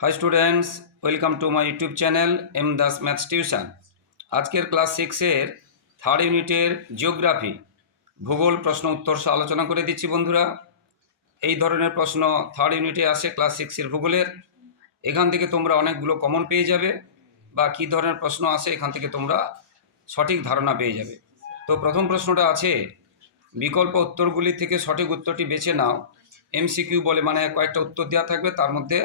Hi students welcome to my YouTube channel M Das maths tuition আজকের class সিক্সের third ইউনিটের geography ভূগোল প্রশ্ন উত্তর আলোচনা করে দিচ্ছি বন্ধুরা। এই ধরনের প্রশ্ন থার্ড ইউনিটে আসে ক্লাস সিক্সের ভূগোলের। এখান থেকে তোমরা অনেকগুলো কমন পেয়ে যাবে বা কী ধরনের প্রশ্ন আসে এখান থেকে তোমরা সঠিক ধারণা পেয়ে যাবে। তো প্রথম প্রশ্নটা আছে, বিকল্প উত্তরগুলি থেকে সঠিক উত্তরটি বেছে নাও। এমসিকিউ বলে মানে কয়েকটা উত্তর দেওয়া থাকবে, তার মধ্যে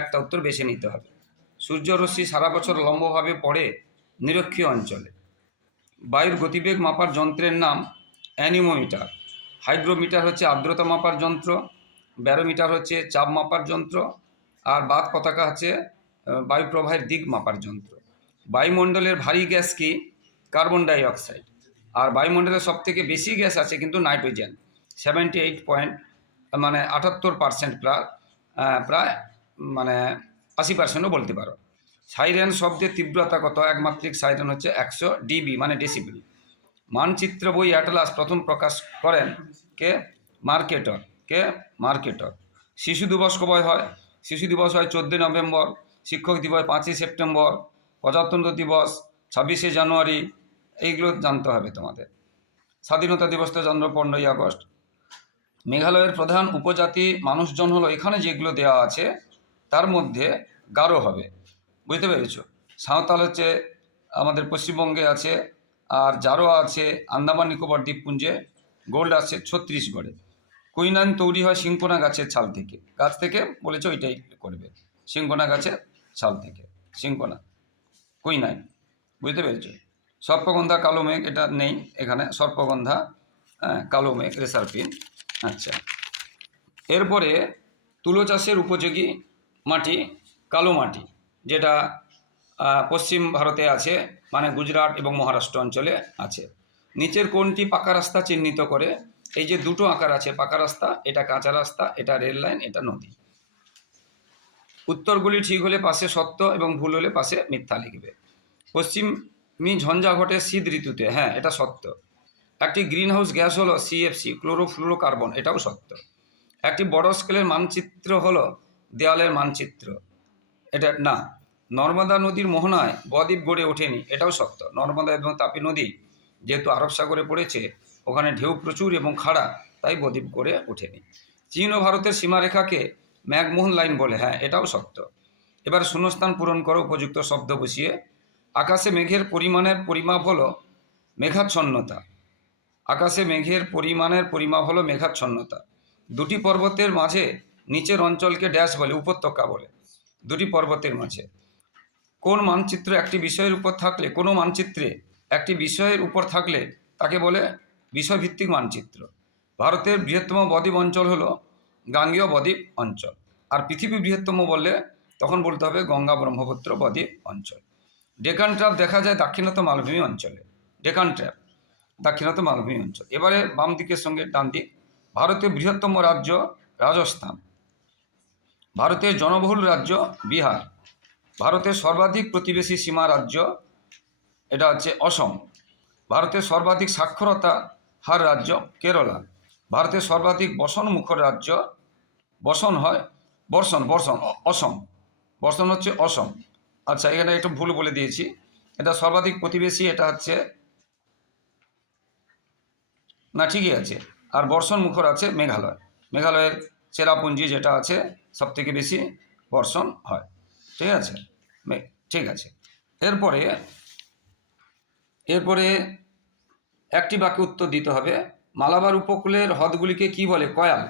একটা উত্তর বেছে নিতে হবে। সূর্যরশ্মি সারা বছর লম্বভাবে পড়ে নিরক্ষীয় অঞ্চলে। বায়ুর গতিবেগ মাপার যন্ত্রের নাম অ্যানিমোমিটার। হাইড্রোমিটার হচ্ছে আর্দ্রতা মাপার যন্ত্র, ব্যারোমিটার হচ্ছে চাপ মাপার যন্ত্র, আর বাদ পতাকা হচ্ছে বায়ু প্রবাহের দিক মাপার যন্ত্র। বায়ুমণ্ডলের ভারী গ্যাস কি? কার্বন ডাই অক্সাইড আর বায়ুমণ্ডলের সব থেকে বেশি গ্যাস আছে কিন্তু নাইট্রোজেন। সেভেন্টি এইট পয়েন্ট মানে আটাত্তর পার্সেন্ট প্রায় প্রায় মানে আশি পার্সেন্টও বলতে পারো। সাইরেন শব্দের তীব্রতা কত? একমাত্রিক সাইরেন হচ্ছে একশো ডিবি মানে ডেসিবেল। মানচিত্র বই অ্যাটলাস প্রথম প্রকাশ করেন কে? মার্কেটর। কে? মার্কেটর। শিশু দিবস কবে হয়? শিশু দিবস হয় চোদ্দোই নভেম্বর, শিক্ষক দিবস পাঁচই সেপ্টেম্বর, প্রজাতন্ত্র দিবস ছাব্বিশে জানুয়ারি। এইগুলো জানতে হবে তোমাদের। স্বাধীনতা দিবস তো জানব পনেরোই আগস্ট। মেঘালয়ের প্রধান উপজাতি মানুষজন হলো, এখানে যেগুলো দেওয়া আছে তার মধ্যে গারো হবে। বুঝতে পেরেছ? সাঁওতাল হচ্ছে আমাদের পশ্চিমবঙ্গে আছে আর জারো আছে আন্দামান নিকোবর দ্বীপপুঞ্জে গোল্ড আছে ছত্রিশগড়ে। কুইনান তৈরি হয় সিংকোনা গাছের ছাল থেকে। গাছ থেকে বলেছে ওইটাই করবে। সিংকোনা গাছের ছাল থেকে। সিংকোনা। কুইনাইন বুঝতে পেরেছ? সর্পগন্ধা কালো মেঘ এটা নেই এখানে। সর্পগন্ধা হ্যাঁ, কালো মেঘ রেসারপিন। আচ্ছা। এরপরে তুলো চাষের উপযোগী মাটি, কালো মাটি, যেটা পশ্চিম ভারতে আছে মানে গুজরাট এবং মহারাষ্ট্র অঞ্চলে আছে। নিচের কোনটি পাকা রাস্তা চিহ্নিত করে, এই যে দুটো আকার আছে, পাকা রাস্তা, এটা কাঁচা রাস্তা, এটা রেল লাইন, এটা নদী। উত্তরগুলি ঠিক হলে পাশে সত্য এবং ভুল হলে পাশে মিথ্যা লিখবে। পশ্চিমী ঝঞ্ঝা ঘটে শীত ঋতুতে হ্যাঁ এটা সত্য। একটি গ্রিন হাউস গ্যাস হলো সিএফসি ক্লোরোফ্লুরোকার্বন, এটাও সত্য। একটি বড় স্কেলের মানচিত্র হলো দেওয়ালের মানচিত্র। এটা না, নর্মদা নদীর মোহনায় বদ্বীপ গড়ে ওঠেনি, এটাও সত্য নর্মদা এবং তাপি নদী যেহেতু আরব সাগরে পড়েছে, ওখানে ঢেউ প্রচুর এবং খাড়া, তাই বদ্বীপ গড়ে ওঠেনি। চীন ও ভারতের সীমারেখাকে ম্যাকমোহন লাইন বলে হ্যাঁ এটাও সত্য এবার শূন্যস্থান পূরণ করো, উপযুক্ত শব্দ বসিয়ে। আকাশে মেঘের পরিমাণের পরিমাপ হলো মেঘাচ্ছন্নতা। আকাশে মেঘের পরিমাণের পরিমাপ হলো মেঘাচ্ছন্নতা। দুটি পর্বতের মাঝে নিচের অঞ্চলকে ড্যাশ বলে, উপত্যকা বলে, দুটি পর্বতের মাঝে। কোন মানচিত্র একটি বিষয়ের উপর থাকলে, কোনো মানচিত্রে একটি বিষয়ের উপর থাকলে তাকে বলে বিষয়ভিত্তিক মানচিত্র। ভারতের বৃহত্তম বদ্বীপ অঞ্চল হলো গাঙ্গেয় বদ্বীপ অঞ্চল। আর পৃথিবী বৃহত্তম বললে তখন বলতে হবে গঙ্গা ব্রহ্মপুত্র বদ্বীপ অঞ্চল। ডেকান ট্র্যাপ দেখা যায় দাক্ষিণাত্য মালভূমি অঞ্চলে। ডেকান ট্র্যাপ, দাক্ষিণাত্য মালভূমি অঞ্চল। এবারে বাম দিকের সঙ্গে ডান দিক ভারতের বৃহত্তম রাজ্য রাজস্থান। ভারতের জনবহুল রাজ্য বিহার। ভারতের সর্বাধিক প্রতিবেশী সীমা রাজ্য, এটা হচ্ছে অসম। ভারতের সর্বাধিক সাক্ষরতা হার রাজ্য কেরলা। ভারতের সর্বাধিক বসন মুখর রাজ্য বসন হয়, বর্ষণ বর্ষণ অসম। বর্ষণ হচ্ছে অসম। আচ্ছা এখানে একটু ভুল বলে দিয়েছি। এটা সর্বাধিক প্রতিবেশী, এটা হচ্ছে না, ঠিকই আছে। আর বর্ষণ মুখর আছে মেঘালয়। মেঘালয়ের চেরাপুঞ্জি যেটা আছে সব থেকে বেশি বর্ষণ হয়। ঠিক আছে? ঠিক আছে। এরপরে এরপরে একটি বাক্যে উত্তর দিতে হবে, মালাবার উপকূলের হ্রদগুলিকে কি বলে? কয়াল।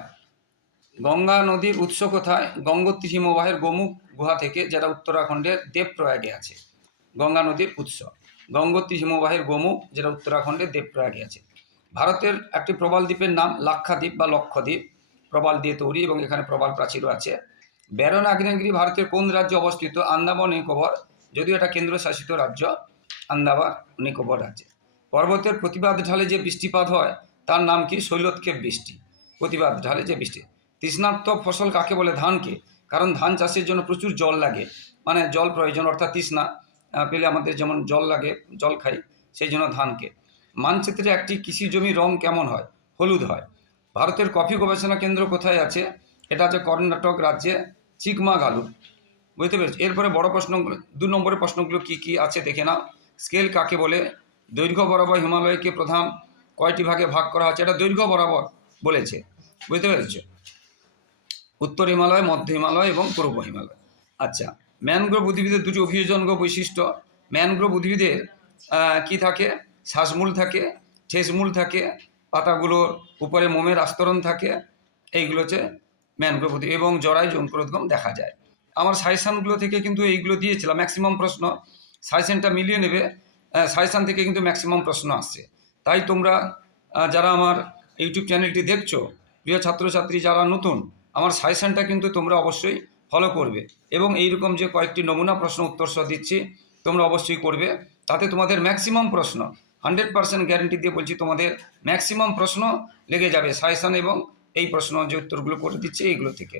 গঙ্গা নদীর উৎস কোথায়? গঙ্গোত্রী হিমবাহের গোমুখ গুহা থেকে, যেটা উত্তরাখণ্ডের দেবপ্রয়াগে আছে। গঙ্গা নদীর উৎস। গঙ্গোত্রী হিমবাহের গোমুখ, যেটা উত্তরাখণ্ডের দেবপ্রয়াগে আছে। ভারতের একটি প্রবাল দ্বীপের নাম লাক্ষাদ্বীপ বা লক্ষদ্বীপ। প্রবাল দিয়ে তৈরি এবং এখানে প্রবাল প্রাচীরও আছে। ব্যারন আগ্নেয়গিরি ভারতের কোন রাজ্যে অবস্থিত? আন্দামান নিকোবর, যদিও এটা কেন্দ্রশাসিত রাজ্য, আন্দামান নিকোবর রাজ্যে। পর্বতের প্রতিবাদ ঢালে যে বৃষ্টিপাত হয়, তার নাম কি? শৈলোৎক্ষেপ বৃষ্টি। প্রতিবাদ ঢালে যে বৃষ্টি। তৃষ্ণার্ত ফসল কাকে বলে? ধানকে। কারণ ধান চাষের জন্য প্রচুর জল লাগে। মানে জল প্রয়োজন, অর্থাৎ তৃষ্ণা পেলে আমাদের যেমন জল লাগে, জল খাই, সেই জন্য ধানকে। মানচিত্রে একটি কৃষি জমির রং কেমন হয়? হলুদ হয়। ভারতের কফি গবেষণা কেন্দ্র কোথায় আছে? এটা আছে কর্ণাটক রাজ্যে চিকমাগালু। বুঝতে পেরেছি? এরপরে বড় প্রশ্নগুলো দু নম্বরের প্রশ্নগুলো কি কি আছে দেখে নাও। স্কেল কাকে বলে? দৈর্ঘ্য বরাবর হিমালয়কে প্রধান কয়টি ভাগে ভাগ করা হচ্ছে এটা দৈর্ঘ্য বরাবর বলেছে। বুঝতে পেরেছ? উত্তর হিমালয়, মধ্য হিমালয় এবং পূর্ব হিমালয়। আচ্ছা ম্যানগ্রোভ উদ্ভিদের দুটি অভিযোজনগ বৈশিষ্ট্য। ম্যানগ্রোভ উদ্ভিদের কি থাকে? শ্বাসমূল থাকে, ঠেসমূল থাকে পাতাগুলোর উপরে মোমের আস্তরণ থাকে, এইগুলো হচ্ছে ম্যানগ্রোভ উদ্ভিদ এবং জরায় যৌনকরোদ্গম দেখা যায়। আমার সাজেশানগুলো থেকে কিন্তু এইগুলো দিয়েছিলাম ম্যাক্সিমাম প্রশ্ন। সাজেশানটা মিলিয়ে নেবে সাজেশান থেকে কিন্তু ম্যাক্সিমাম প্রশ্ন আসছে। তাই তোমরা যারা আমার ইউটিউব চ্যানেলটি দেখছ, প্রিয় ছাত্রছাত্রী যারা নতুন, আমার সাজেশানটা কিন্তু তোমরা অবশ্যই ফলো করবে এবং এইরকম যে কয়েকটি নমুনা প্রশ্ন উত্তর দিচ্ছি, তোমরা অবশ্যই করবে। তাতে তোমাদের ম্যাক্সিমাম প্রশ্ন হান্ড্রেড পার্সেন্ট গ্যারেন্টি দিয়ে বলছি, তোমাদের ম্যাক্সিমাম প্রশ্ন লেগে যাবে, সাজেশান এবং এই প্রশ্ন যে উত্তরগুলো করে দিচ্ছে এইগুলো থেকে।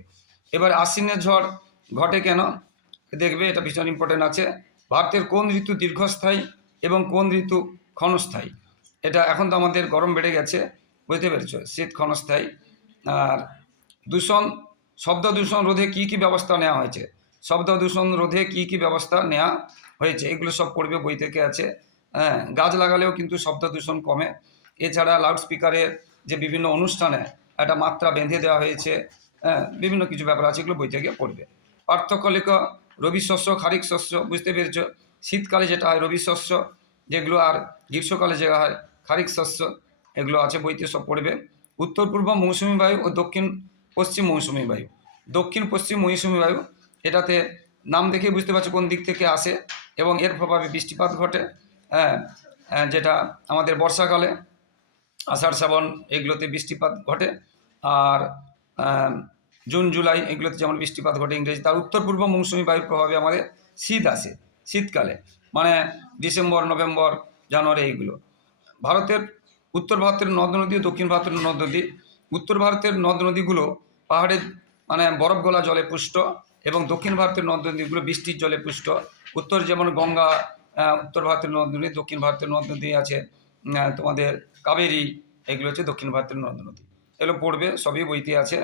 এবার আশ্বিনের ঝড় ঘটে কেন? দেখবে এটা ভীষণ ইম্পর্টেন্ট আছে। ভারতের কোন ঋতু দীর্ঘস্থায়ী এবং কোন ঋতু ক্ষণস্থায়ী? এটা এখন তো আমাদের গরম বেড়ে গেছে, বুঝতে পেরেছ? শীত ক্ষণস্থায়ী। আর দূষণ, শব্দ দূষণ রোধে কী কী ব্যবস্থা নেওয়া হয়েছে? শব্দ দূষণ রোধে কী কী ব্যবস্থা নেওয়া হয়েছে? এগুলো সব পড়বে বই থেকে আছে। হ্যাঁ গাছ লাগালেও কিন্তু শব্দ দূষণ কমে। এছাড়া লাউড স্পিকারের যে বিভিন্ন অনুষ্ঠানে একটা মাত্রা বেঁধে দেওয়া হয়েছে হ্যাঁ বিভিন্ন কিছু ব্যাপার আছে, এগুলো বই থেকে পড়বে। পার্থক্য লেখ, রবি শস্য খারিক শস্য, বুঝতে পেরেছ? শীতকালে যেটা হয়, রবি শস্য, যেগুলো আর গ্রীষ্মকালে যেটা হয় খারিক শস্য, এগুলো আছে, বইতে সব পড়বে। উত্তর, পূর্ব মৌসুমি বায়ু ও দক্ষিণ, পশ্চিম মৌসুমি বায়ু। দক্ষিণ, পশ্চিম মৌসুমি বায়ু, এটাতে নাম দেখে বুঝতে পারছ কোন দিক থেকে আসে এবং এর প্রভাবে বৃষ্টিপাত ঘটে। হ্যাঁ হ্যাঁ, যেটা আমাদের বর্ষাকালে আষাঢ় শ্রাবণ এগুলোতে বৃষ্টিপাত ঘটে আর জুন জুলাই এগুলোতে যেমন বৃষ্টিপাত ঘটে ইংরেজি তার উত্তর পূর্ব মৌসুমি বায়ুর প্রভাবে আমাদের শীত আসে শীতকালে মানে ডিসেম্বর নভেম্বর জানুয়ারি এইগুলো। ভারতের উত্তর ভারতের নদ নদী ও দক্ষিণ ভারতের নদ নদী উত্তর ভারতের নদ নদীগুলো পাহাড়ের মানে বরফ গলা জলে পুষ্ট এবং দক্ষিণ ভারতের নদ নদীগুলো বৃষ্টির জলে পুষ্ট। উত্তর যেমন গঙ্গা উত্তর ভারতের নদ নদী দক্ষিণ ভারতের নদ নদী আছে তোমাদের কাবেরী, এগুলো হচ্ছে দক্ষিণ ভারতের নদ নদী। এগুলো পড়বে, সবই বইতে আছে।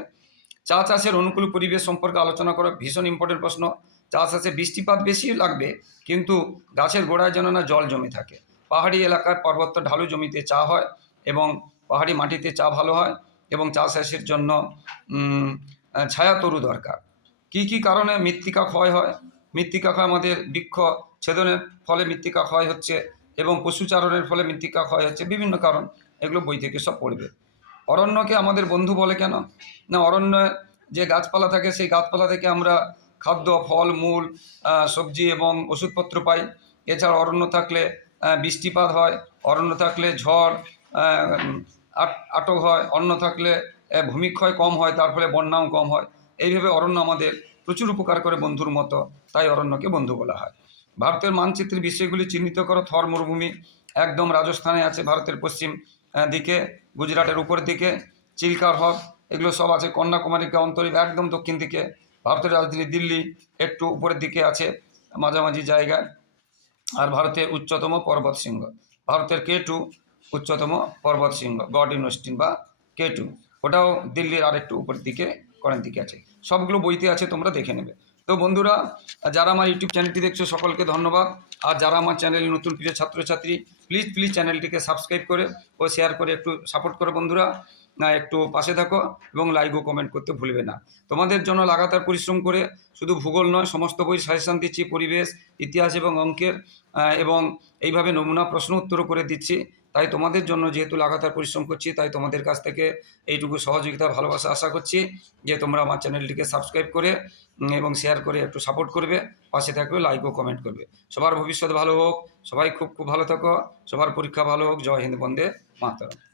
চা চাষের অনুকূল পরিবেশ সম্পর্কে আলোচনা করা ভীষণ ইম্পর্টেন্ট প্রশ্ন। চা চাষে বৃষ্টিপাত বেশি লাগবে, কিন্তু গাছের গোড়ায় যেন না জল জমে থাকে। পাহাড়ি এলাকায় পর্বত ঢালু জমিতে চা হয় এবং পাহাড়ি মাটিতে চা ভালো হয় এবং চা চাষের জন্য ছায়া তরু দরকার। কি কি কারণে মৃত্তিকা ক্ষয় হয়? মৃত্তিকা ক্ষয় আমাদের বৃক্ষ ছেদনের ফলে মৃত্তিকা ক্ষয় হচ্ছে এবং পশুচারণের ফলে মৃত্তিকা ক্ষয় হচ্ছে, বিভিন্ন কারণ। এগুলো বই থেকে সব পড়বে। অরণ্যকে আমাদের বন্ধু বলে কেন? না, অরণ্যে যে গাছপালা থাকে, সেই গাছপালা থেকে আমরা খাদ্য, ফল, মূল সবজি এবং ওষুধপত্র পাই। এছাড়া অরণ্য থাকলে বৃষ্টিপাত হয়, অরণ্য থাকলে ঝড় আট- আটক হয়, অরণ্য থাকলে ভূমিক্ষয় কম হয়, তার ফলে বন্যাও কম হয়। এইভাবে অরণ্য আমাদের প্রচুর উপকার করে বন্ধুর মতো, তাই অরণ্যকে বন্ধু বলা হয়। ভারতের মানচিত্রের বিষয়গুলি চিহ্নিত করো, থর মরুভূমি একদম রাজস্থানে আছে, ভারতের পশ্চিম দিকে, গুজরাটের উপর দিকে, চিল্কার হ্রদ, এগুলো সব আছে, কন্যাকুমারীকে অন্তরীপ একদম দক্ষিণ দিকে। ভারতের রাজধানী দিল্লি একটু উপরের দিকে আছে, মাঝামাঝি জায়গায়। আর ভারতের উচ্চতম পর্বত শৃঙ্গ ভারতের কে টু, উচ্চতম পর্বত শৃঙ্গ গড ইউনিভার্সিটি বা কে টু। ওটাও দিল্লির আর একটু উপরের দিকে করেন দিকে আছে। সবগুলো বইতে আছে, তোমরা দেখে নেবে। তো বন্ধুরা, যারা আমার ইউটিউব চ্যানেলটি দেখছ, সকলকে ধন্যবাদ। আর যারা আমার চ্যানেলে নতুন প্রিয় ছাত্রছাত্রী প্লিজ প্লিজ চ্যানেলটিকে সাবস্ক্রাইব করে ও শেয়ার করে একটু সাপোর্ট করো বন্ধুরা। না, একটু পাশে থাকো এবং লাইক ও কমেন্ট করতে ভুলবে না। তোমাদের জন্য লাগাতার পরিশ্রম করে শুধু ভূগোল নয়, সমস্ত বই সাজেশান দিচ্ছি, পরিবেশ, ইতিহাস এবং অঙ্কের এবং এইভাবে নমুনা প্রশ্ন উত্তরও করে দিচ্ছি। তাই তোমাদের জন্য যেহেতু লাগাতার পরিশ্রম করছি, তাই তোমাদের কাছ থেকে এইটুকু সহযোগিতা, ভালোবাসা আশা করছি যে তোমরা আমার চ্যানেলটিকে সাবস্ক্রাইব করে এবং শেয়ার করে একটু সাপোর্ট করবে। পাশে থাকবে লাইক ও কমেন্ট করবে। সবার ভবিষ্যৎ ভালো হোক। সবাই খুব খুব ভালো থাকো। সবার পরীক্ষা ভালো হোক। জয় হিন্দ, বন্দে মাতরম।